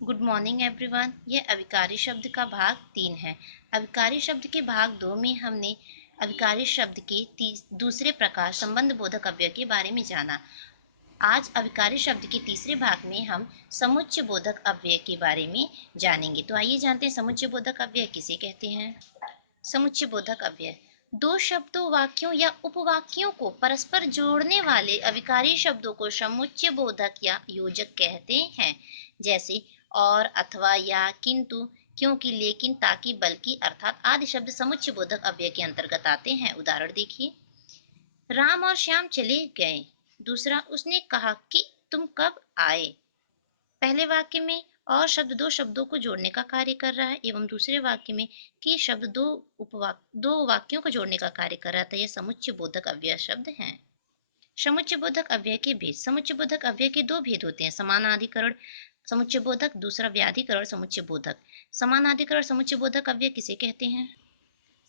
Good morning everyone. ये अविकारी शब्द का भाग 3 है। अविकारी शब्द के भाग 2 में हमने अविकारी शब्द के दूसरे प्रकार संबंध बोधक अव्यय के बारे में जाना। आज अविकारी शब्द के तीसरे भाग में हम समुच्चय बोधक अव्यय के बारे में जानेंगे। तो आइए जानते हैं समुच्चय बोधक अव्यय किसे कहते हैं। समुच्चय बोधक अव्यय दो शब्दों, वाक्यों या उपवाक्यों को परस्पर जोड़ने वाले अविकारी शब्दों को समुच्चय बोधक या योजक कहते हैं। जैसे और, अथवा, या, किंतु, क्योंकि, लेकिन, ताकि, बल्कि अर्थात आदि शब्द समुच्चय बोधक अव्यय के अंतर्गत आते हैं। उदाहरण देखिए, राम और श्याम चले गए। दूसरा, उसने कहा कि तुम कब आए। पहले वाक्य में और शब्द दो शब्दों को जोड़ने का कार्य कर रहा है एवं दूसरे वाक्य में कि शब्द दो वाक्यों को जोड़ने का कार्य कर रहा था। यह समुच्चय बोधक अव्यय शब्द हैं। समुच्चय बोधक अव्यय के भेद। समुच्चय बोधक अव्यय के दो भेद होते हैं, समानाधिकरण समुच्चय बोधक, दूसरा व्याधिकरण समुच्चय बोधक। समानाधिकरण समुच्चय बोधक अव्यय किसे कहते हैं।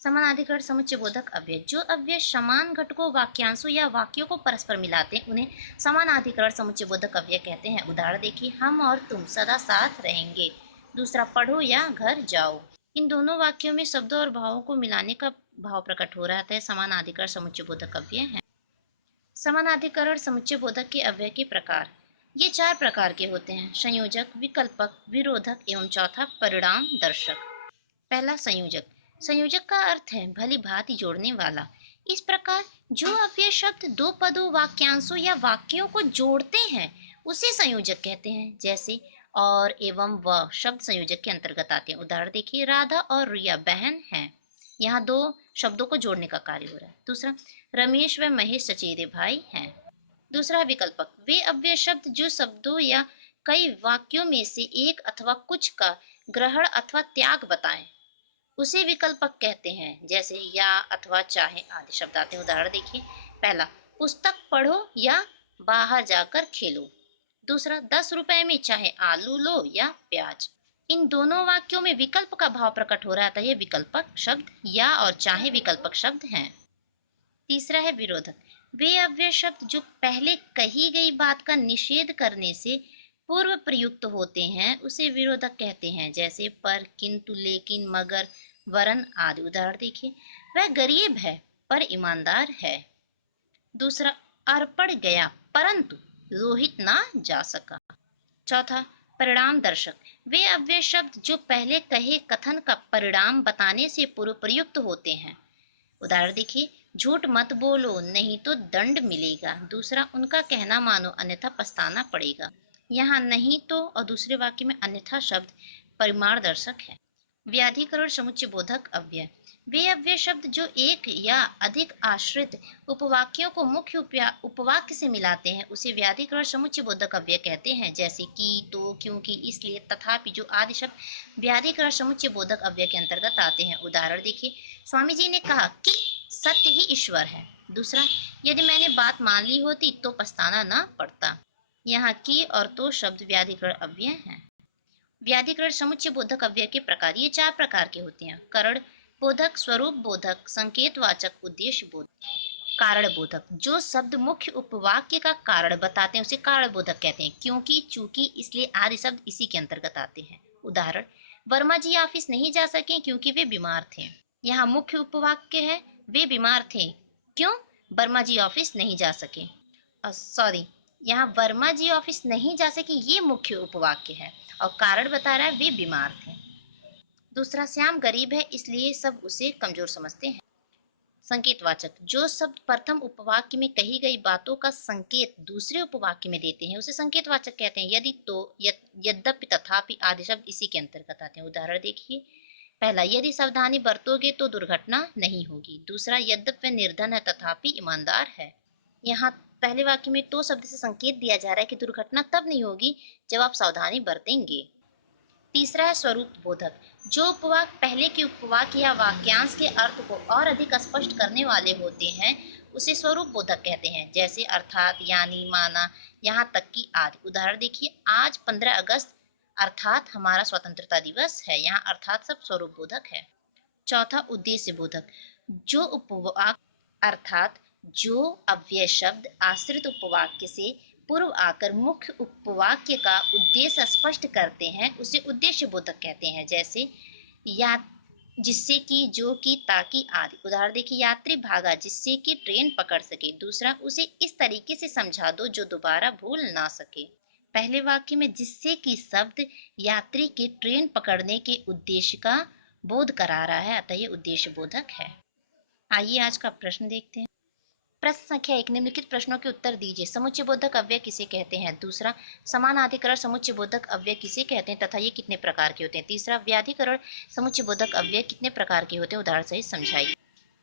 समानाधिकरण समुच्चय बोधक अव्यय जो अव्यय समान घटकों, वाक्यांशों या वाक्यों को परस्पर मिलाते हैं उन्हें समानाधिकरण समुच्चय बोधक अव्यय कहते हैं। उदाहरण देखिए, हम और तुम सदा साथ रहेंगे। दूसरा, पढ़ो या घर जाओ। इन दोनों वाक्यों में शब्दों और भावों को मिलाने का भाव प्रकट हो रहा है। समानाधिकरण समुच्चय बोधक अव्यय है। समानाधिकरण समुच्चय बोधक के अव्यय के प्रकार। ये 4 प्रकार के होते हैं, संयोजक, विकल्पक, विरोधक एवं चौथा परिणाम दर्शक। पहला, संयोजक। संयोजक का अर्थ है भली भांति जोड़ने वाला। इस प्रकार जो अव्यय शब्द दो पदों, वाक्यांशों या वाक्यों को जोड़ते हैं उसे संयोजक कहते हैं। जैसे और, एवं, व शब्द संयोजक के अंतर्गत आते हैं। उदाहरण देखिए, राधा और रिया बहन हैं। यहाँ दो शब्दों को जोड़ने का कार्य हो रहा है। दूसरा, रमेश व महेश चचेरे भाई हैं। दूसरा, विकल्पक। वे अव्यय शब्द जो शब्दों या कई वाक्यों में से एक अथवा कुछ का ग्रहण अथवा त्याग बताएं उसे विकल्पक कहते हैं। जैसे या, अथवा, चाहे आदि शब्द आते हैं। उदाहरण देखिए, पहला, पुस्तक पढ़ो या बाहर जाकर खेलो। दूसरा, 10 रुपए में चाहे आलू लो या प्याज। इन दोनों वाक्यों में विकल्प का भाव प्रकट हो रहा था। ये विकल्पक शब्द या और चाहे विकल्पक शब्द हैं। तीसरा है विरोधक। वे अव्यय शब्द जो पहले कही गई बात का निषेध करने से पूर्व प्रयुक्त होते हैं उसे विरोधक कहते हैं। जैसे पर, किंतु, लेकिन, मगर, वरन आदि। उदाहरण देखिए, वह गरीब है पर ईमानदार है। दूसरा, अर्पण गया परंतु रोहित ना जा सका। चौथा, परिणाम दर्शक। वे अव्यय शब्द जो पहले कहे कथन का परिणाम बताने से पूर्व प्रयुक्त होते हैं। उदाहरण देखिए, झूठ मत बोलो नहीं तो दंड मिलेगा। दूसरा, उनका कहना मानो अन्यथा पछताना पड़ेगा। यहाँ नहीं तो और दूसरे वाक्य में अन्यथा शब्द परिमाण दर्शक है। व्याधिकरण समुच्चय बोधक अव्यय। वे अव्यय शब्द जो एक या अधिक आश्रित उपवाक्यों को मुख्य उपवाक्य से मिलाते हैं उसे व्याधिकरण समुच्चय बोधक अव्यय कहते हैं। जैसे कि, तो, क्योंकि, इसलिए, तथापि जो आदि शब्द व्याधिकरण समुच्चय बोधक अव्यय के अंतर्गत आते हैं। उदाहरण देखिए, स्वामी जी ने कहा कि सत्य ही ईश्वर है। दूसरा, यदि मैंने बात मान ली होती तो पछताना न पड़ता। यहाँ की और तो शब्द व्याधिकरण अव्यय हैं। व्याधिकरण समुच्चय बोधक अव्यय के प्रकार। ये 4 प्रकार के होते हैं, कारण बोधक, स्वरूप बोधक, संकेतवाचक, उद्देश्य बोधक। कारण बोधक। जो शब्द मुख्य उपवाक्य का कारण बताते हैं उसे कारण बोधक कहते हैं। क्योंकि, चूंकि, इसलिए आदि शब्द इसी के अंतर्गत आते हैं। उदाहरण, वर्मा जी ऑफिस नहीं जा सके क्योंकि वे बीमार थे। यहाँ मुख्य उपवाक्य है वे बीमार थे। क्यों? वर्मा जी ऑफिस नहीं जा सके। सॉरी, यहाँ वर्मा जी ऑफिस नहीं जा सके ये मुख्य उपवाक्य है और कारण बता रहा है वे बीमार थे। दूसरा, श्याम गरीब है इसलिए सब उसे कमजोर समझते हैं। संकेतवाचक। जो शब्द प्रथम उपवाक्य में कही गई बातों का संकेत दूसरे उपवाक्य में देते हैं उसे संकेतवाचक कहते हैं। यदि, तो, यद्यपि, तथापि आदि शब्द इसी के अंतर्गत आते हैं। उदाहरण देखिए, पहला, यदि सावधानी बरतोगे तो दुर्घटना नहीं होगी। दूसरा, यद्यपि वह निर्धन है तथापि ईमानदार है। यहाँ पहले वाक्य में तो शब्द से संकेत दिया जा रहा है कि दुर्घटना तब नहीं होगी जब आप सावधानी बरतेंगे। तीसरा है स्वरूप बोधक। जो उपवाक्य पहले के उपवाक्य या वाक्यांश के अर्थ को और अधिक स्पष्ट करने वाले होते हैं उसे स्वरूप बोधक कहते हैं। जैसे अर्थात, यानी, माना, यहाँ तक कि आदि। उदाहरण देखिए, आज 15 अगस्त अर्थात हमारा स्वतंत्रता दिवस है। यहाँ अर्थात सब स्वरूप बोधक है। चौथा, उद्देश्य बोधक। जो उपवाक्य अर्थात जो अव्यय शब्द आश्रित उपवाक्य से पूर्व आकर मुख्य उपवाक्य का उद्देश्य स्पष्ट करते हैं उसे उद्देश्य बोधक कहते हैं। जैसे या जिससे कि, जो कि, ताकि आदि। उदाहरण देखिए, यात्री भागा जिससे कि ट्रेन पकड़ सके। दूसरा, उसे इस तरीके से समझा दो जो दोबारा भूल ना सके। पहले वाक्य में जिससे कि शब्द यात्री के ट्रेन पकड़ने के उद्देश्य का बोध करा रहा है, अतः ये उद्देश्य बोधक है। आइए आज का प्रश्न देखते हैं। प्रश्न संख्या 1, निम्नलिखित प्रश्नों के उत्तर दीजिए। समुच्चय बोधक अव्यय किसे कहते हैं? दूसरा, समानाधिकरण समुच्चय बोधक अव्यय किसे कहते हैं तथा ये कितने प्रकार के होते हैं? तीसरा, व्याधिकरण समुच्चय बोधक अव्यय कितने प्रकार के होते हैं? उदाहरण सहित समझाइए।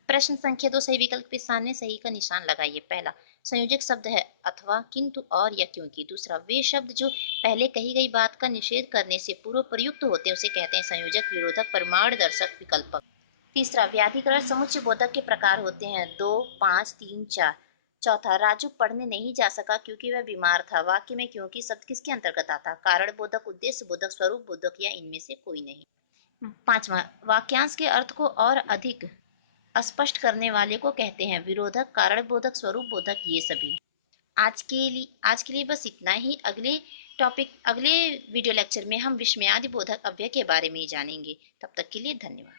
प्रश्न संख्या 2, सही विकल्प के सामने सही का निशान लगाइए। पहला, संयोजक शब्द है अथवा, किंतु, और या क्योंकि। दूसरा, वे शब्द जो पहले कही गई बात का निषेध करने से पूर्व प्रयुक्त होते हैं उसे कहते हैं संयोजक, विरोधक, परिमाणदर्शक, विकल्पक। तीसरा, व्याधिकरण समुच्चय बोधक के प्रकार होते हैं 2, 5, 3, 4। चौथा, राजू पढ़ने नहीं जा सका क्योंकि वह बीमार था। वाक्य में क्योंकि शब्द किसके अंतर्गत आता? कारण बोधक, उद्देश्य बोधक, स्वरूप बोधक या इनमें से कोई नहीं। पांचवा, वाक्यांश के अर्थ को और अधिक स्पष्ट करने वाले को कहते हैं विरोधक, कारण बोधक, स्वरूप बोधक, ये सभी। आज के लिए बस इतना ही। अगले वीडियो लेक्चर में हम विस्मयादि बोधक अव्यय के बारे में जानेंगे। तब तक के लिए धन्यवाद।